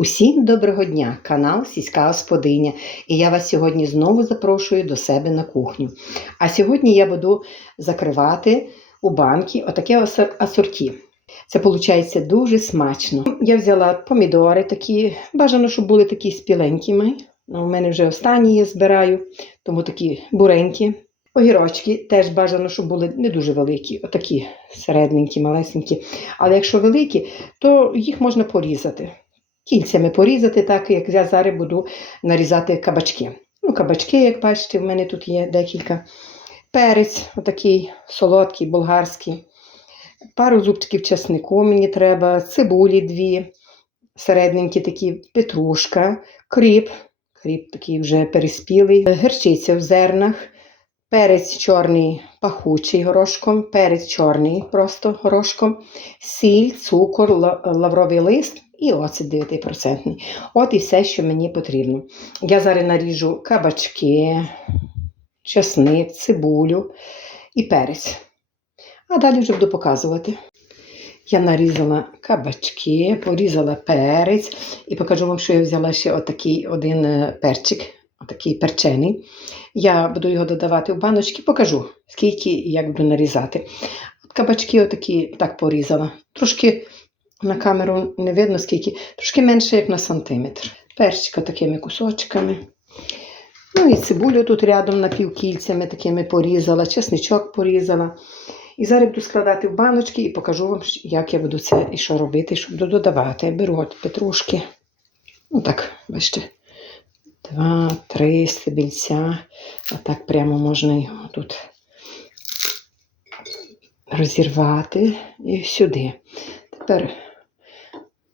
Усім доброго дня! Канал Сільська Господиня. І я вас сьогодні знову запрошую до себе на кухню. А сьогодні я буду закривати у банки отаке асорті. Це виходить дуже смачно. Я взяла помідори такі, бажано, щоб були такі спіленькими. Ну, у мене вже останні я збираю, тому такі буренькі. Огірочки теж бажано, щоб були не дуже великі, отакі середненькі, малесенькі. Але якщо великі, то їх можна порізати. Кільцями порізати, так як я зараз буду нарізати кабачки. Ну, кабачки, як бачите, в мене тут є декілька. Перець, отакий солодкий, болгарський. Пару зубчиків чеснику мені треба, цибулі дві, середненькі такі, петрушка, кріп, кріп такий вже переспілий, герчиця в зернах, перець чорний пахучий горошком, перець чорний просто горошком, сіль, цукор, лавровий лист і оцет 9%. От і все, що мені потрібно. Я зараз наріжу кабачки, чесник, цибулю і перець. А далі вже буду показувати. Я нарізала кабачки, порізала перець і покажу вам, що я взяла ще отакий один е, перчик, отакий перчений. Я буду його додавати в баночки, покажу, скільки як буду нарізати. От кабачки отакі так порізала. Трошки на камеру не видно скільки, трошки менше, як на сантиметр. Перчика такими кусочками. Ну і цибулю тут рядом напівкільцями такими порізала, чесничок порізала. І зараз буду складати в баночки і покажу вам, як я буду це і що робити, що буду додавати. Беру от петрушки. Ну так, бачите, два, три стебільця. А так прямо можна його тут розірвати і сюди. Тепер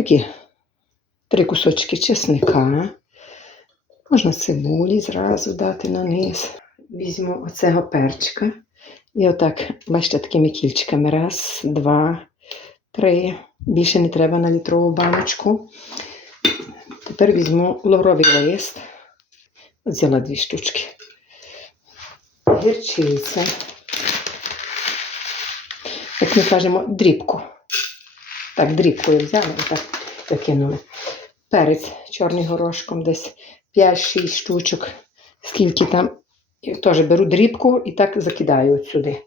такі три кусочки чесника. Можна цибулі зразу дати на низ. Візьму оцього перчика. І отак, бачите, такими кільчиками. Раз, два, три. Більше не треба на літрову баночку. Тепер візьму лавровий лист. Взяла дві штучки. Гірчиця. Як ми кажемо, дрібку. Так, дрібку я взяла і так закинула. Перець чорний горошком десь 5-6 штучок. Скільки там теж беру дрібку і так закидаю от сюди.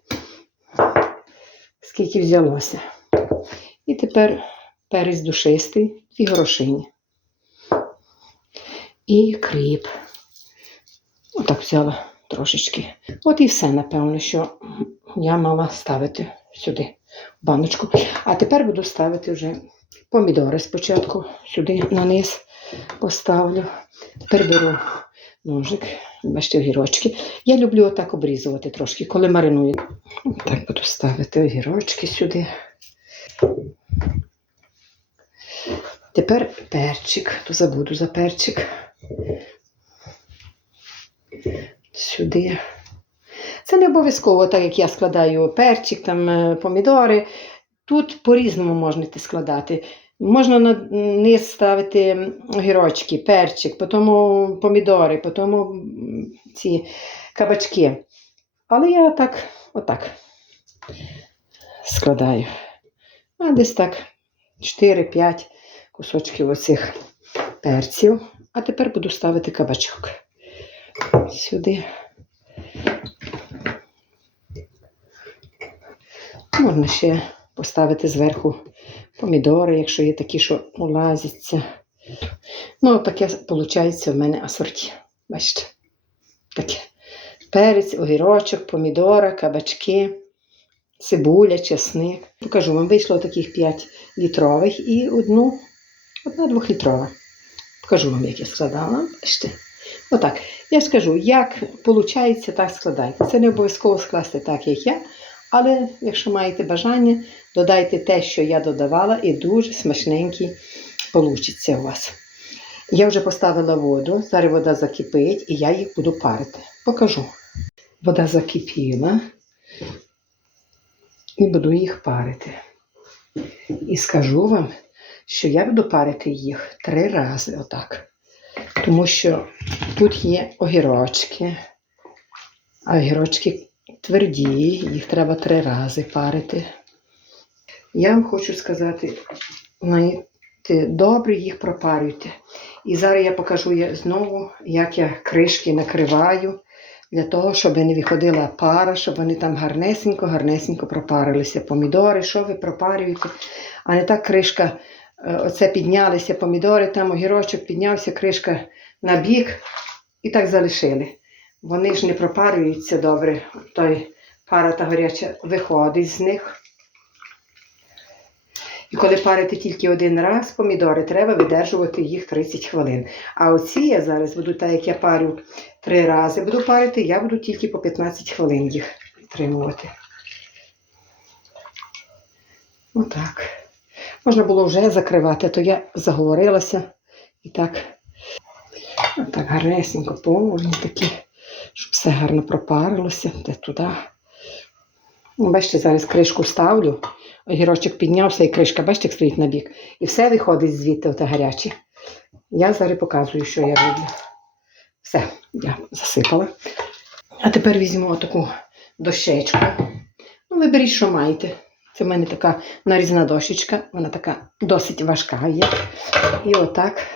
Скільки взялося. І тепер перець душистий, дві горошині. І кріп. Отак взяла трошечки. От і все, напевно, що я мала ставити сюди баночку. А тепер буду ставити вже помідори спочатку сюди на низ поставлю. Тепер беру ножик, бачите, огірочки. Я люблю отак обрізувати трошки, коли мариную. Так буду ставити огірочки сюди. Тепер перчик, то забуду за перчик. Сюди. Це не обов'язково, так як я складаю перчик, там е, помідори. Тут по-різному можна ти складати. Можна на низ ставити огірочки, перчик, потім помідори, потім ці кабачки. Але я так, отак складаю. А десь так 4-5 кусочків оцих перців. А тепер буду ставити кабачок. Сюди. Можна ще поставити зверху помідори, якщо є такі, що улазяться. Ну, таке виходить в мене асорті. Бачите? Таке. Перець, огірочок, помідора, кабачки, цибуля, чесник. Покажу вам, вийшло таких 5 літрових і одну, одна двохлітрова. Покажу вам, як я складала. Бачите? Отак. Я скажу, як виходить, так складайте. Це не обов'язково скласти так, як я. Але якщо маєте бажання, додайте те, що я додавала, і дуже смачненький получиться у вас. Я вже поставила воду, зараз вода закипить, і я їх буду парити. Покажу. Вода закипіла і буду їх парити. І скажу вам, що я буду парити їх три рази отак. Тому що тут є огірочки, а огірочки тверді, їх треба три рази парити. Я вам хочу сказати, най- добре їх пропарюйте. І зараз я покажу знову, як я кришки накриваю для того, щоб не виходила пара, щоб вони там гарнесенько, гарнесенько пропарилися. Помідори, що ви пропарюєте, а не так кришка, е, оце піднялися помідори, там огірочок піднявся, кришка на бік і так залишили. Вони ж не пропарюються добре. Той пара та гаряча виходить з них. І коли парити тільки один раз помідори, треба видержувати їх 30 хвилин. А оці я зараз буду, так як я парю три рази, буду парити, я буду тільки по 15 хвилин їх підтримувати. Отак. Можна було вже закривати, то я заговорилася і так, отак гарнесенько, повні такі, все гарно пропарилося, де туди. Ну, Бачите, зараз кришку ставлю. Огірочок піднявся і кришка, бачите, як стоїть на бік. І все виходить звідти оте гаряче. Я зараз показую, що я роблю. Все, я засипала. А тепер візьму таку дощечку. Ну, виберіть, що маєте. Це в мене така нарізна дощечка, вона така досить важка є. І отак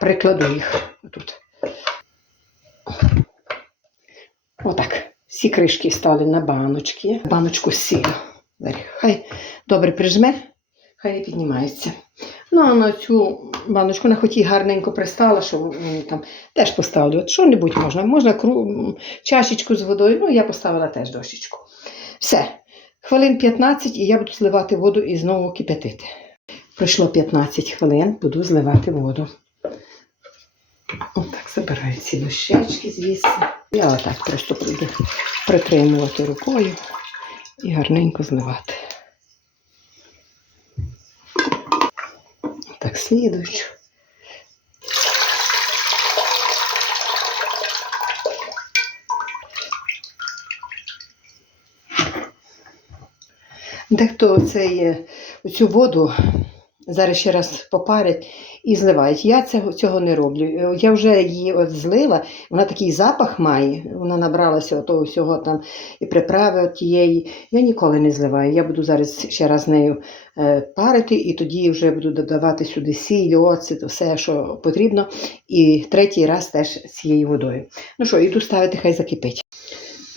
прикладу їх тут. Отак. Всі кришки стали на баночки. Баночку. Зараз Хай добре прижме, хай не піднімається. Ну, а на цю баночку на хоті гарненько пристала, що там теж поставлю. От що-небудь можна. Можна кру... чашечку з водою, ну я поставила теж дощечку. Все. Хвилин 15 і я буду зливати воду і знову кипятити. Пройшло 15 хвилин, буду зливати воду. Отак забираю ці дощечки звідси. Я отак просто буду притримувати рукою і гарненько зливати. Так, слідуючу. Дехто цей, цю воду зараз ще раз попарять і зливають. Я цього, цього не роблю. Я вже її от злила, вона такий запах має, вона набралася того всього там і приправи тієї. Я ніколи не зливаю. Я буду зараз ще раз нею е, парити, і тоді вже буду додавати сюди сіль, оцет, все, що потрібно. І третій раз теж цією водою. Ну що, іду ставити, хай закипить.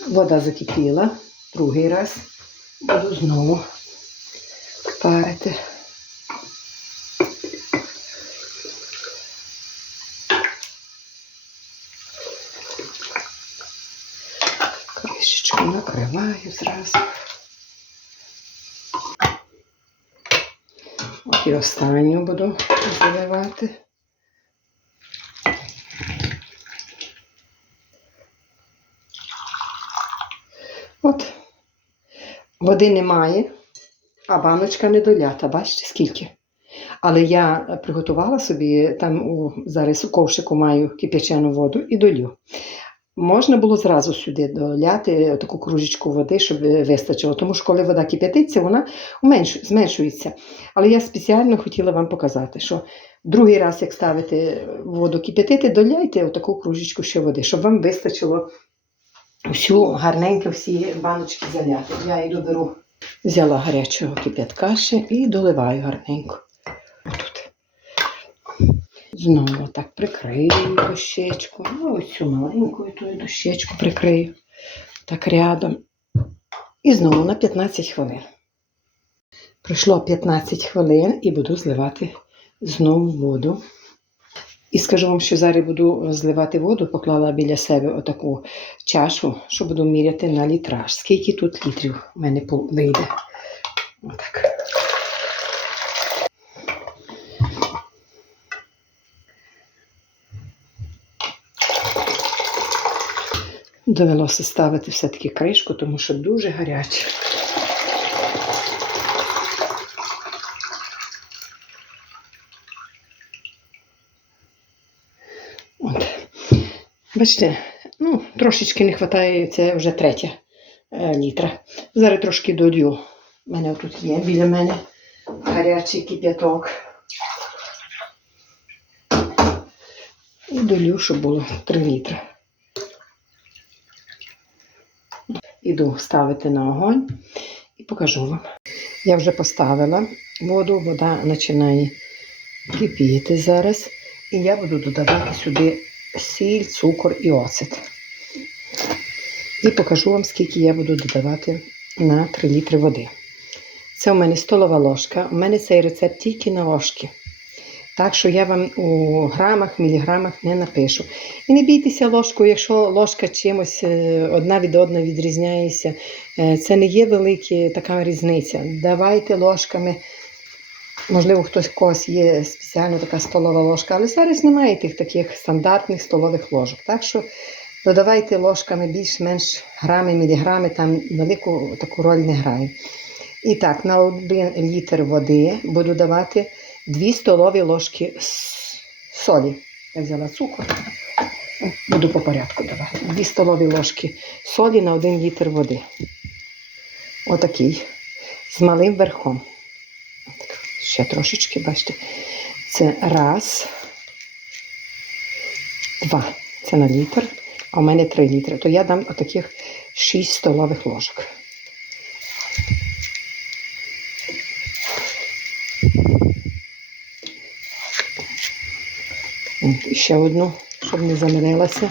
Вода закипіла, другий раз буду знову парити. Накриваю зразу. І останню буду заливати. От. Води немає, а баночка не долята. Бачите, скільки? Але я приготувала собі, там у, зараз у ковшику маю кип'ячену воду і долю. Можна було зразу сюди доляти таку кружечку води, щоб вистачило. Тому що коли вода кип'ятиться, вона зменшується. Але я спеціально хотіла вам показати, що другий раз, як ставите воду кип'ятити, доляйте отаку кружечку ще води, щоб вам вистачило всю гарненько всі баночки заляти. Я йду беру, взяла гарячого кип'ятка ще і доливаю гарненько. Знову так прикрию дощечку. Ну, оцю маленьку ту дощечку прикрию. Так рядом. І знову на 15 хвилин. Пройшло 15 хвилин і буду зливати знову воду. І скажу вам, що зараз буду зливати воду, поклала біля себе отаку чашу, що буду міряти на літраж. Скільки тут літрів в мене вийде. Отак. Довелося ставити все-таки кришку, тому що дуже гаряче. От. Бачите, ну, трошечки не вистачає, це вже третя е, літра. Зараз трошки долью. У мене тут є біля мене гарячий кип'яток. І долью, щоб було 3 літри. Іду ставити на огонь і покажу вам. Я вже поставила воду, вода починає кипіти зараз. І я буду додавати сюди сіль, цукор і оцет. І покажу вам, скільки я буду додавати на 3 літри води. Це у мене столова ложка. У мене цей рецепт тільки на ложки. Так що я вам у грамах, міліграмах не напишу. І не бійтеся ложкою, якщо ложка чимось е, одна від одної відрізняється. е, Це не є велика така різниця. Давайте ложками. Можливо, хтось когось є спеціально така столова ложка, але зараз немає тих таких стандартних столових ложок. Так що додавайте ложками більш-менш грами, міліграми, там велику таку роль не грає. І так, на один літр води буду давати 2 столові ложки солі. Я взяла цукор. Буду по порядку давати. 2 столові ложки солі на 1 літр води. Отакий. З малим верхом. Ще трошечки, бачите. Це раз, два. Це на літр, а у мене 3 літри. То я дам отаких 6 столових ложок. Ще одну, щоб не замилилася.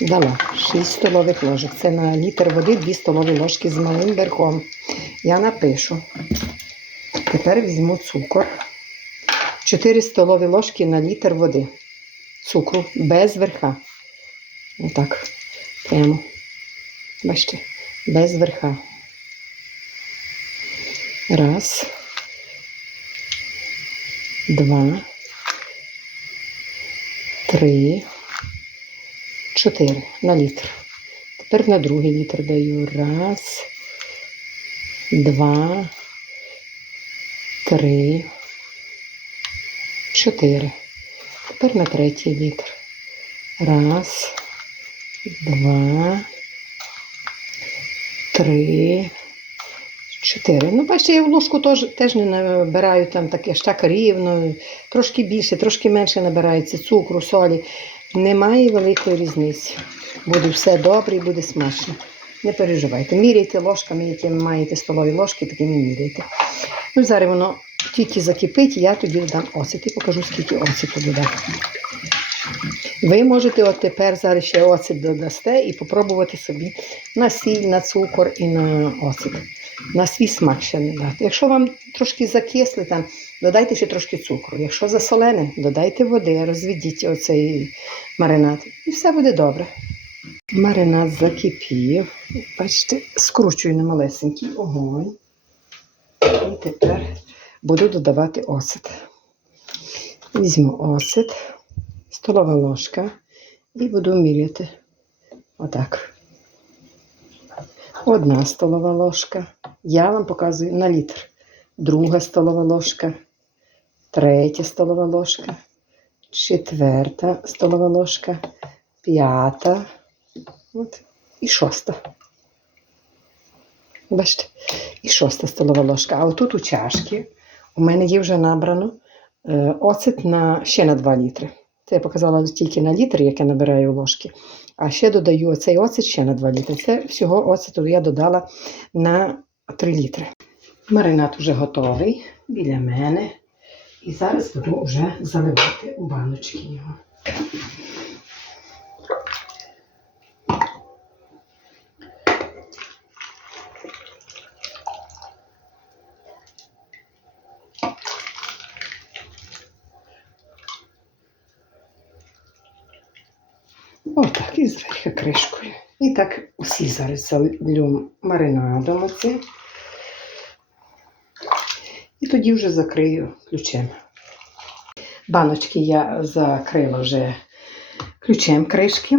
Дала 6 столових ложок. Це на літр води 2 столові ложки з малим верхом. Я напишу. Тепер візьму цукор. 4 столові ложки на літр води. Цукру без верха. Отак. Прямо. Бачите, без верха. Раз. Два. Три. Чотири на літр. Тепер на другий літр даю. Раз. Два. Три. Чотири. Тепер на третій літр. Раз. Два. Три. Чотири. Ну, бачите, я в ложку теж, теж не набираю там таке ж так рівно, трошки більше, трошки менше набирається цукру, солі. Немає великої різниці. Буде все добре і буде смачно. Не переживайте. Міряйте ложками, якими маєте столові ложки, такими міряйте. Ну, зараз воно тільки закипить, я тоді додам оцет і покажу, скільки оцету додам. Ви можете от тепер зараз ще оцет додасте і попробувати собі на сіль, на цукор і на оцет. На свій смак ще не дати. Якщо вам трошки закисли, там, додайте ще трошки цукру. Якщо засолене, додайте води, розведіть оцей маринад. І все буде добре. Маринад закипів. Бачите, скручую на малесенький огонь. І тепер буду додавати оцет. Візьму оцет, столова ложка і буду міряти. Отак. Одна столова ложка. Я вам показую на літр. Друга столова ложка. Третя столова ложка. Четверта столова ложка. П'ята. От. І шоста. Бачите? І шоста столова ложка. А отут у чашки у мене є вже набрано е, оцет на, ще на 2 літри. Це я показала тільки на літр, як я набираю ложки. А ще додаю цей оцет ще на 2 літри. Це всього оцету я додала на 3 літри. Маринад вже готовий біля мене. І зараз буду вже заливати у баночки його. Отак, і зверху кришкою. І так усі зараз залю маринадом оцим. І тоді вже закрию ключем. Баночки я закрила вже ключем кришки.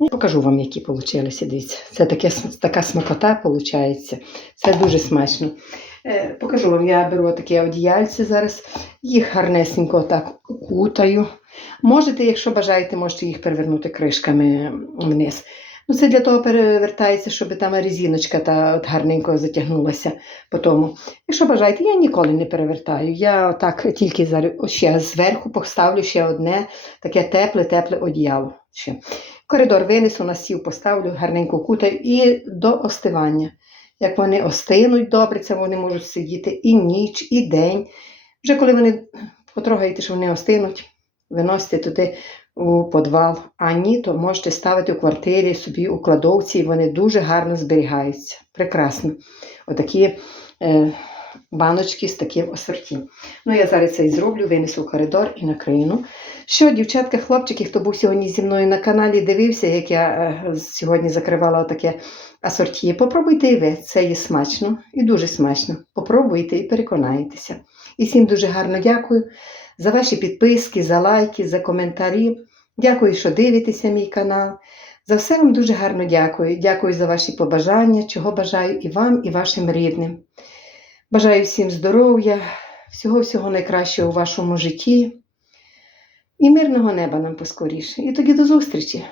І покажу вам, які вийшли. Дивіться. Це таке, така смакота виходить. Це дуже смачно. Е, покажу вам, я беру таке одіяльце зараз, їх гарнесенько так укутаю. Можете, якщо бажаєте, можете їх перевернути кришками вниз. Ну, це для того перевертається, щоб там резиночка та от гарненько затягнулася по тому. Якщо бажаєте, я ніколи не перевертаю. Я так тільки ще зверху поставлю ще одне таке тепле-тепле одіяло. Ще. Коридор винесу, на сів поставлю, гарненько кутаю і до остивання. Як вони остинуть добре, це вони можуть сидіти і ніч, і день. Вже коли вони потрогаєте, що вони остинуть, виносите туди у подвал. А ні, то можете ставити у квартирі собі у кладовці, і вони дуже гарно зберігаються. Прекрасно. Отакі е, баночки з таким асорті. Ну, я зараз це і зроблю, винесу в коридор і накрину. Що, дівчатка, хлопчики, хто був сьогодні зі мною на каналі, дивився, як я е, сьогодні закривала таке асорті. Попробуйте і ви, це є смачно і дуже смачно. Попробуйте і переконаєтеся. І всім дуже гарно дякую за ваші підписки, за лайки, за коментарі. Дякую, що дивитеся мій канал. За все вам дуже гарно дякую. Дякую за ваші побажання, чого бажаю і вам, і вашим рідним. Бажаю всім здоров'я, всього-всього найкращого у вашому житті і мирного неба нам поскоріше. І тоді до зустрічі!